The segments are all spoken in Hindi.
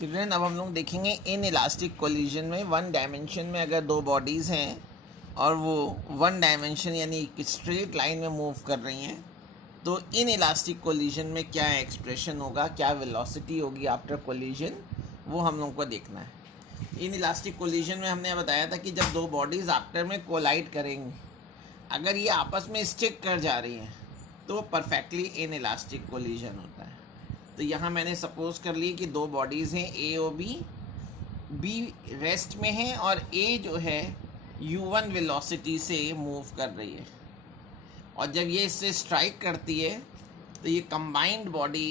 चिल्ड्रन, अब हम लोग देखेंगे इन इलास्टिक कोलिजन में वन डायमेंशन में अगर दो बॉडीज़ हैं और वो वन डायमेंशन यानी एक स्ट्रेट लाइन में मूव कर रही हैं, तो इन इलास्टिक कोलिजन में क्या एक्सप्रेशन होगा, क्या वेलोसिटी होगी आफ्टर कोलिजन, वो हम लोग को देखना है। इन इलास्टिक कोलिजन में हमने बताया था कि जब दो बॉडीज़ आफ्टर में कोलाइड करेंगे, अगर ये आपस में स्टिक कर जा रही हैं तो परफेक्टली इन इलास्टिक कोलिजन होता है। तो यहाँ मैंने सपोज कर ली कि दो बॉडीज़ हैं ए और बी रेस्ट में है और ए जो है u1 वेलोसिटी से मूव कर रही है, और जब ये इससे स्ट्राइक करती है तो ये कंबाइंड बॉडी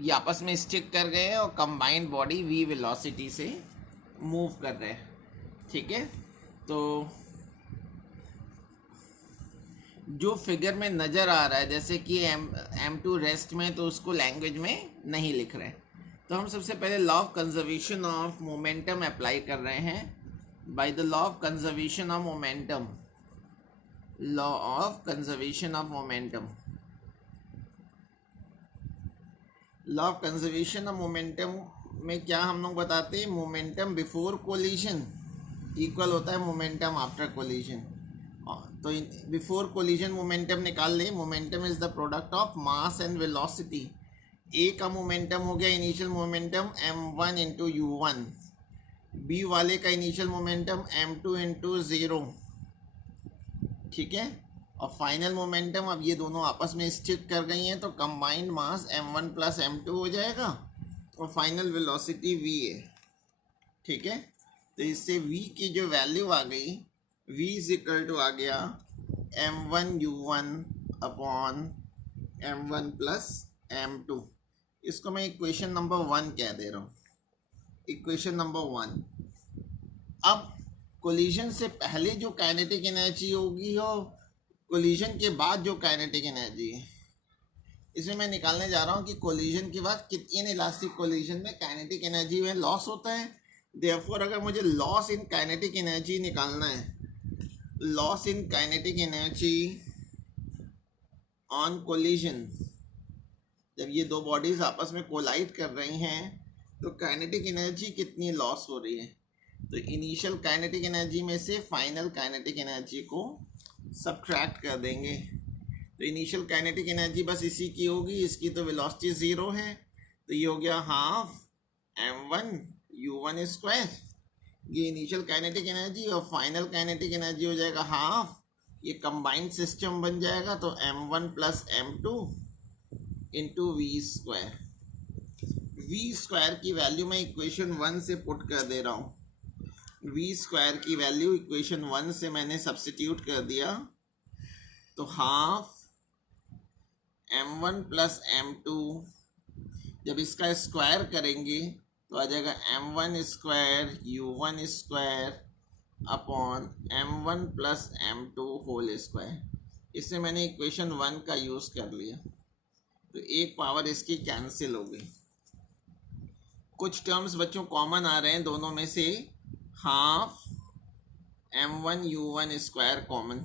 ये आपस में स्टिक कर गए हैं और कंबाइंड बॉडी v वेलोसिटी से मूव कर रहे हैं। ठीक है, तो जो फिगर में नज़र आ रहा है जैसे कि M2 रेस्ट में, तो उसको लैंग्वेज में नहीं लिख रहे हैं। तो हम सबसे पहले law of conservation of momentum apply कर रहे हैं। By the law of conservation of momentum, law of conservation of momentum, law of conservation of momentum में क्या हम लोग बताते हैं, मोमेंटम बिफोर कोलिजन इक्वल होता है मोमेंटम आफ्टर कोलिजन। तो बिफोर कोलिजन मोमेंटम निकाल ले। Momentum is the product of mass and velocity. A का मोमेंटम हो गया initial momentum m1 into u1, B वाले का इनिशियल मोमेंटम m2 इंटू 0। ठीक है, और फाइनल मोमेंटम, अब ये दोनों आपस में स्टिक कर गई हैं तो कंबाइंड मास m1 प्लस m2 हो जाएगा और फाइनल वेलोसिटी v है। ठीक है, तो इससे v की जो वैल्यू आ गई, v इज इक्वल टू आ गया m1 u1 upon m1 plus m2। इसको मैं इक्वेशन नंबर 1 कह दे रहा हूँ, इक्वेशन नंबर 1। अब कोलिजन से पहले जो काइनेटिक एनर्जी होगी और कोलिजन के बाद जो काइनेटिक एनर्जी है, इसमें मैं निकालने जा रहा हूँ कि कोलिजन के बाद कितनी इलास्टिक कोलिजन में काइनेटिक एनर्जी में लॉस होता है। देयरफॉर अगर मुझे लॉस इन काइनेटिक एनर्जी निकालना है, loss in kinetic energy on collision, जब ये दो बॉडीज आपस में कोलाइड कर रही हैं तो काइनेटिक एनर्जी कितनी लॉस हो रही है, तो इनिशियल काइनेटिक एनर्जी में से फाइनल काइनेटिक एनर्जी को सब्ट्रैक्ट कर देंगे। तो इनिशियल काइनेटिक एनर्जी बस इसी की होगी, इसकी तो वेलोसिटी 0 है, तो ये हो गया हाफ m1 u1 स्क्वायर, ये इनिशियल काइनेटिक एनर्जी, और फाइनल काइनेटिक एनर्जी हो जाएगा हाफ, ये कंबाइंड सिस्टम बन जाएगा तो m1 plus m2 into v square. V square की वैल्यू मैं इक्वेशन 1 से पुट कर दे रहा हूँ। वी स्क्वायर की वैल्यू इक्वेशन 1 से मैंने सब्स्टिट्यूट कर दिया, तो हाफ m1 प्लस m2, जब इसका स्क्वायर करेंगे तो आ जाएगा m1 square u1 square upon m1 plus m2 whole square. इससे मैंने इक्वेशन 1 का यूज़ कर लिया, तो एक पावर इसकी कैंसिल हो गई। कुछ टर्म्स बच्चों कॉमन आ रहे हैं दोनों में से, half m1 u1 square common,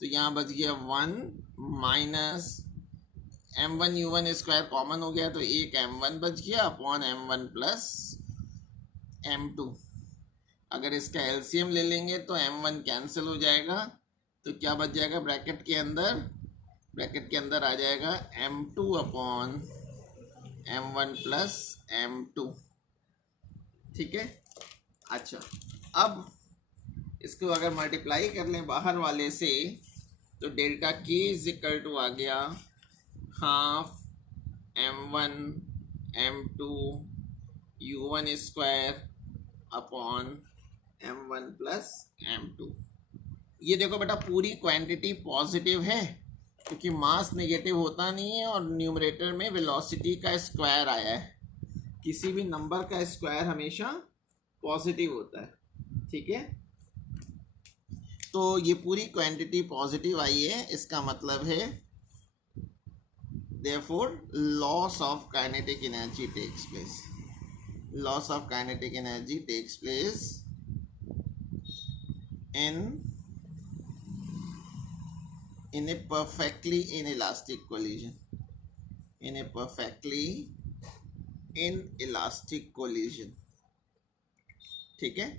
तो यहाँ बच गया 1 minus m1 u1 square common हो गया, तो एक m1 बच गया अपॉन m1 प्लस m2। अगर इसका एलसीएम ले लेंगे तो m1 कैंसिल हो जाएगा, तो क्या बच जाएगा ब्रैकेट के अंदर आ जाएगा m2 upon m1 plus m2। ठीक है, अच्छा, अब इसको अगर मल्टीप्लाई कर लें बाहर वाले से तो delta k is equal to आ गया half m1 m2 u1 square upon m1 plus m2। ये देखो बेटा, पूरी क्वांटिटी पॉजिटिव है क्योंकि मास नेगेटिव होता नहीं है और न्यूमरेटर में वेलोसिटी का स्क्वायर आया है। किसी भी नंबर का स्क्वायर हमेशा पॉजिटिव होता है। ठीक है, तो ये पूरी क्वांटिटी पॉजिटिव आई है, इसका मतलब है therefore loss of kinetic energy takes place, loss of kinetic energy takes place in a perfectly inelastic collision, in a perfectly in elastic collision, ठीक है।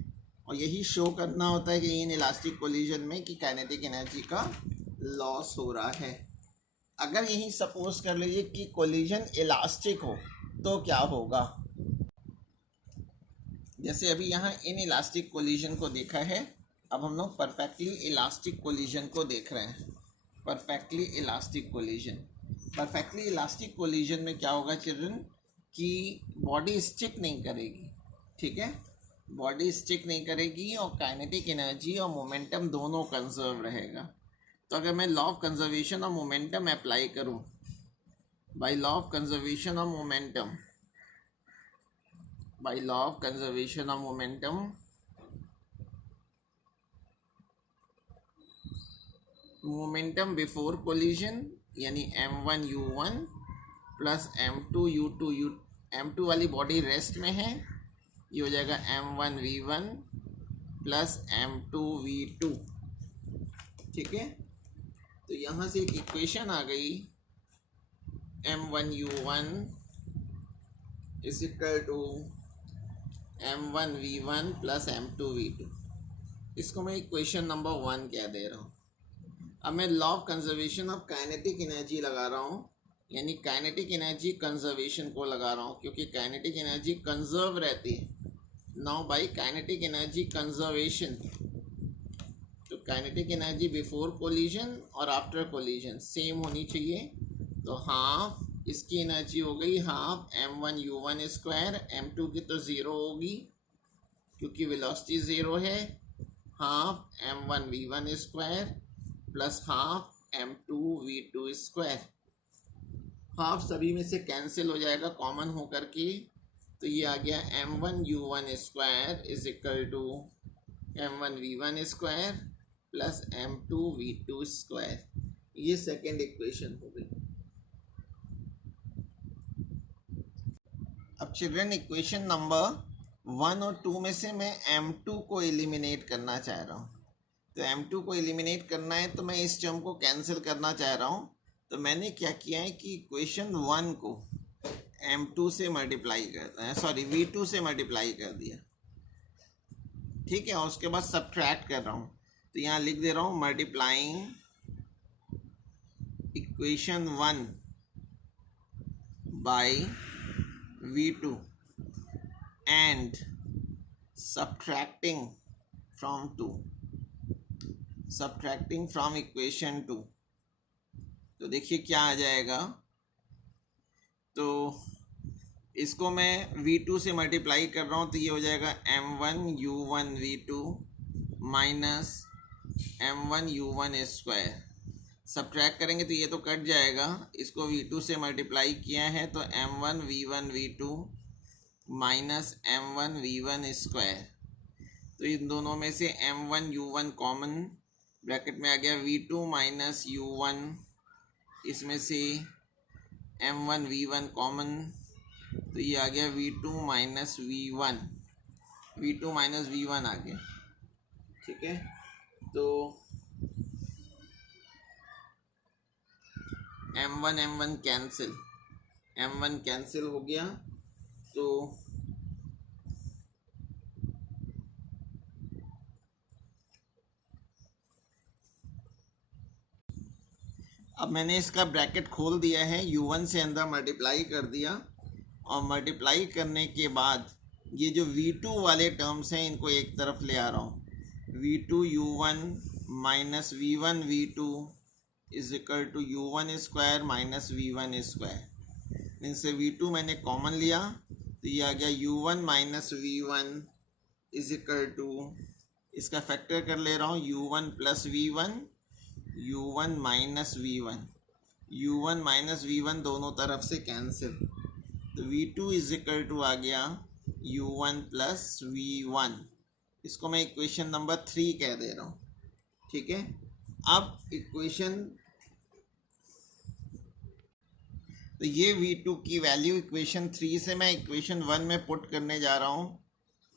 और यही शो करना होता है कि इन इलास्टिक कोलिजन में कि काइनेटिक एनर्जी का लॉस हो रहा है। अगर यही सपोज कर लीजिए कि कोलिजन इलास्टिक हो तो क्या होगा। जैसे अभी यहाँ इन इलास्टिक कोलिजन को देखा है, अब हम लोग परफेक्टली इलास्टिक कोलिजन को देख रहे हैं। Perfectly elastic collision, perfectly elastic collision में क्या होगा चिल्ड्रन कि बॉडी स्टिक नहीं करेगी, ठीक है, बॉडी स्टिक नहीं करेगी और काइनेटिक एनर्जी और मोमेंटम दोनों कंजर्व रहेगा। तो अगर मैं law of conservation of momentum apply करूं, by law of conservation of momentum, by law of conservation of momentum, momentum before collision यानी m1u1 प्लस m2u2, m2 वाली बॉडी रेस्ट में है, ये हो जाएगा m1v1 प्लस m2v2, ठीक है। तो यहाँ से एक इक्वेशन आ गई, m1u1 is equal to m1v1 plus m2v2। इसको मैं इक्वेशन नंबर 1 कह दे रहा हूँ। अब मैं law of conservation of kinetic energy लगा रहा हूँ, यानी काइनेटिक एनर्जी कंजर्वेशन को लगा रहा हूँ, क्योंकि काइनेटिक एनर्जी कंजर्व रहती है। Now by kinetic energy conservation, तो काइनेटिक एनर्जी बिफोर कोलिजन और आफ्टर कोलिजन सेम होनी चाहिए। तो हाफ इसकी एनर्जी हो गई हाफ m1u1 स्क्वायर, m2 की तो ज़ीरो होगी क्योंकि वेलोसिटी ज़ीरो है, half m1v1 square plus half m2v2 square. Half सभी में से कैंसिल हो जाएगा कॉमन हो करके, तो ये आ गया m1u1 square is equal to m1v1 square plus m2v2 square. ये सेकेंड इक्वेशन हो गई। अब चिल्ड्रन इक्वेशन नंबर 1 और 2 में से मैं m2 को एलिमिनेट करना चाह रहा हूँ। तो m2 को एलिमिनेट करना है तो मैं इस टर्म को कैंसिल करना चाह रहा हूँ। तो मैंने क्या किया है कि इक्वेशन 1 को m2 से मल्टीप्लाई कर, सॉरी v2 से मल्टीप्लाई कर दिया, ठीक है, और उसके बाद सब्ट्रैक्ट कर रहा हूँ। तो यहाँ लिख दे रहा हूँ multiplying equation 1 by v2 and subtracting from 2, subtracting from equation 2। तो देखिए क्या आ जाएगा। तो इसको मैं v2 से मल्टीप्लाई कर रहा हूँ, तो ये हो जाएगा m1u1 v2 minus m1u1 square. Subtract करेंगे तो ये तो कट जाएगा, इसको v2 से मल्टीप्लाई किया है तो m1 v1 v2 minus m1 v1 square. तो इन दोनों में से m1 u1 कॉमन, ब्रैकेट में आ गया v2 माइनस u1, इसमें से m1 v1 कॉमन, तो ये आ गया v2 minus v1, v2 minus v1 आ गया, ठीक है। तो m1 कैंसिल, m1 कैंसिल हो गया। तो अब मैंने इसका ब्रैकेट खोल दिया है, u1 से अंदर मल्टीप्लाई कर दिया, और मल्टीप्लाई करने के बाद ये जो v2 वाले टर्म्स हैं इनको एक तरफ ले आ रहा हूँ। v2 u1 minus v1 v2 is equal to u1 square minus v1 square. इनसे v2 मैंने कॉमन लिया तो ये आ गया u1 minus v1 is equal to, इसका फैक्टर कर ले रहा हूँ u1 plus v1, u1 minus v1, u1 minus v1 दोनों तरफ से कैंसिल, तो v2 इज इक्वल टू आ गया u1 प्लस v1। इसको मैं इक्वेशन नंबर 3 कह दे रहा हूँ, ठीक है। अब इक्वेशन, तो ये v2 की वैल्यू इक्वेशन 3 से मैं इक्वेशन 1 में पुट करने जा रहा हूँ।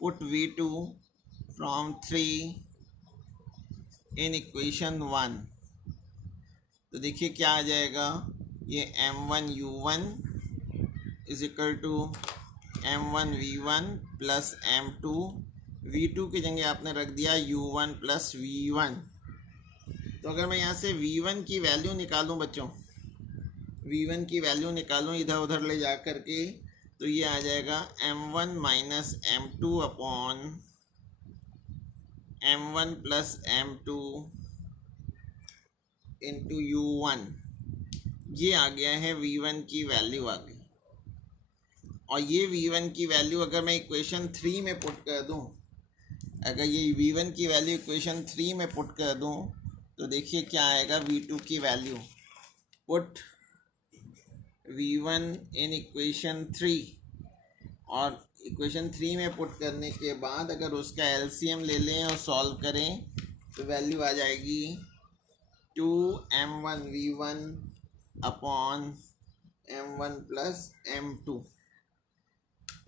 Put v2 from 3 in equation 1, तो देखिए क्या आ जाएगा, ये m1 u1 is equal to M1 V1 plus M2 V2 की जगह आपने रख दिया U1 प्लस V1। तो अगर मैं यहाँ से V1 की वैल्यू निकालूँ बच्चों, V1 की वैल्यू निकालूँ इधर उधर ले जा कर के, तो ये आ जाएगा M1 minus M2 upon M1 plus M2 into U1। ये आ गया है V1 की वैल्यू आ गई। और ये V1 की वैल्यू अगर मैं इक्वेशन 3 में पुट कर दूं, अगर ये V1 की वैल्यू इक्वेशन 3 में पुट कर दूं, तो देखिए क्या आएगा V2 की value. Put V1 in equation 3, और इक्वेशन 3 में पुट करने के बाद अगर उसका LCM ले लें और सॉल्व करें, तो वैल्यू आ जाएगी 2M1 V1 upon M1 plus M2,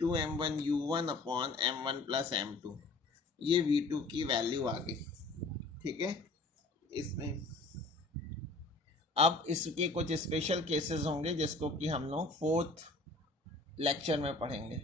2M1 U1 upon M1 plus M2। ये V2 की वैल्यू आ गई। ठीक है, इसमें अब इसके कुछ स्पेशल केसेस होंगे जिसको कि हम लोग 4th लेक्चर में पढ़ेंगे।